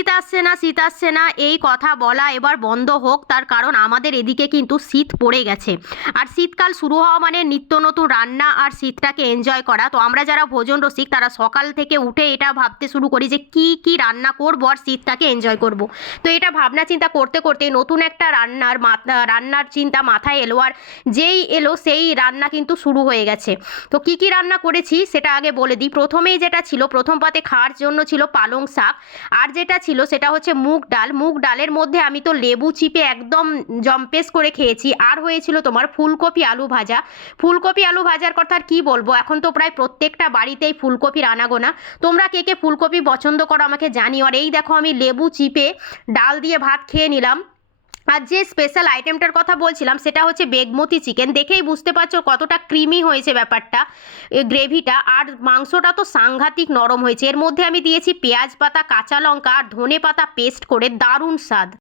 শীত আসছে না, শীত আসছে না, এই কথা বলা এবার বন্ধ হোক, তার কারণ আমাদের এদিকে কিন্তু শীত পড়ে গেছে। আর শীতকাল শুরু হওয়া মানে নিত্য নতুন রান্না আর শীতটাকে এনজয় করা। তো আমরা যারা ভোজন রসিক, তারা সকাল থেকে উঠে এটা ভাবতে শুরু করি যে কি কি রান্না করব আর শীতটাকে এনজয় করব। তো এটা ভাবনা চিন্তা করতে করতে নতুন একটা রান্নার রান্নার চিন্তা মাথায় এলো। আর যেই এলো, সেই রান্না কিন্তু শুরু হয়ে গেছে। তো কি কি রান্না করেছি সেটা আগে বলে দিই। প্রথমেই যেটা ছিল, প্রথম পাতে খাওয়ার জন্য ছিল পালং শাক। আর যেটা ছিল, সেটা হচ্ছে মুগ ডাল। মুগ ডালের মধ্যে আমি তো লেবু চিপে একদম জম্পেস করে খেয়েছি। আর হয়েছিল তোমার ফুলকপি আলু ভাজা। ফুলকপি আলু ভাজার কথা আর কী বলব? এখন তো প্রায় প্রত্যেকটা বাড়িতেই ফুলকপির আনাগোনা। তোমরা কে কে ফুলকপি পছন্দ করো আমাকে জানিও। আর এই দেখো আমি লেবু চিপে ডাল দিয়ে ভাত খেয়ে নিলাম। আর যে স্পেশাল আইটেমটার কথা বলছিলাম, সেটা হচ্ছে বেগমতি চিকেন দেখেই বুঝতে পারছ কতটা ক্রিমি হয়েছে ব্যাপারটা গ্রেভিটা আর মাংসটা তো সাংঘাতিক নরম হয়েছে। এর মধ্যে আমি দিয়েছি পেঁয়াজ পাতা, কাঁচা লঙ্কা আর ধনে পাতা পেস্ট করে দারুণ স্বাদ।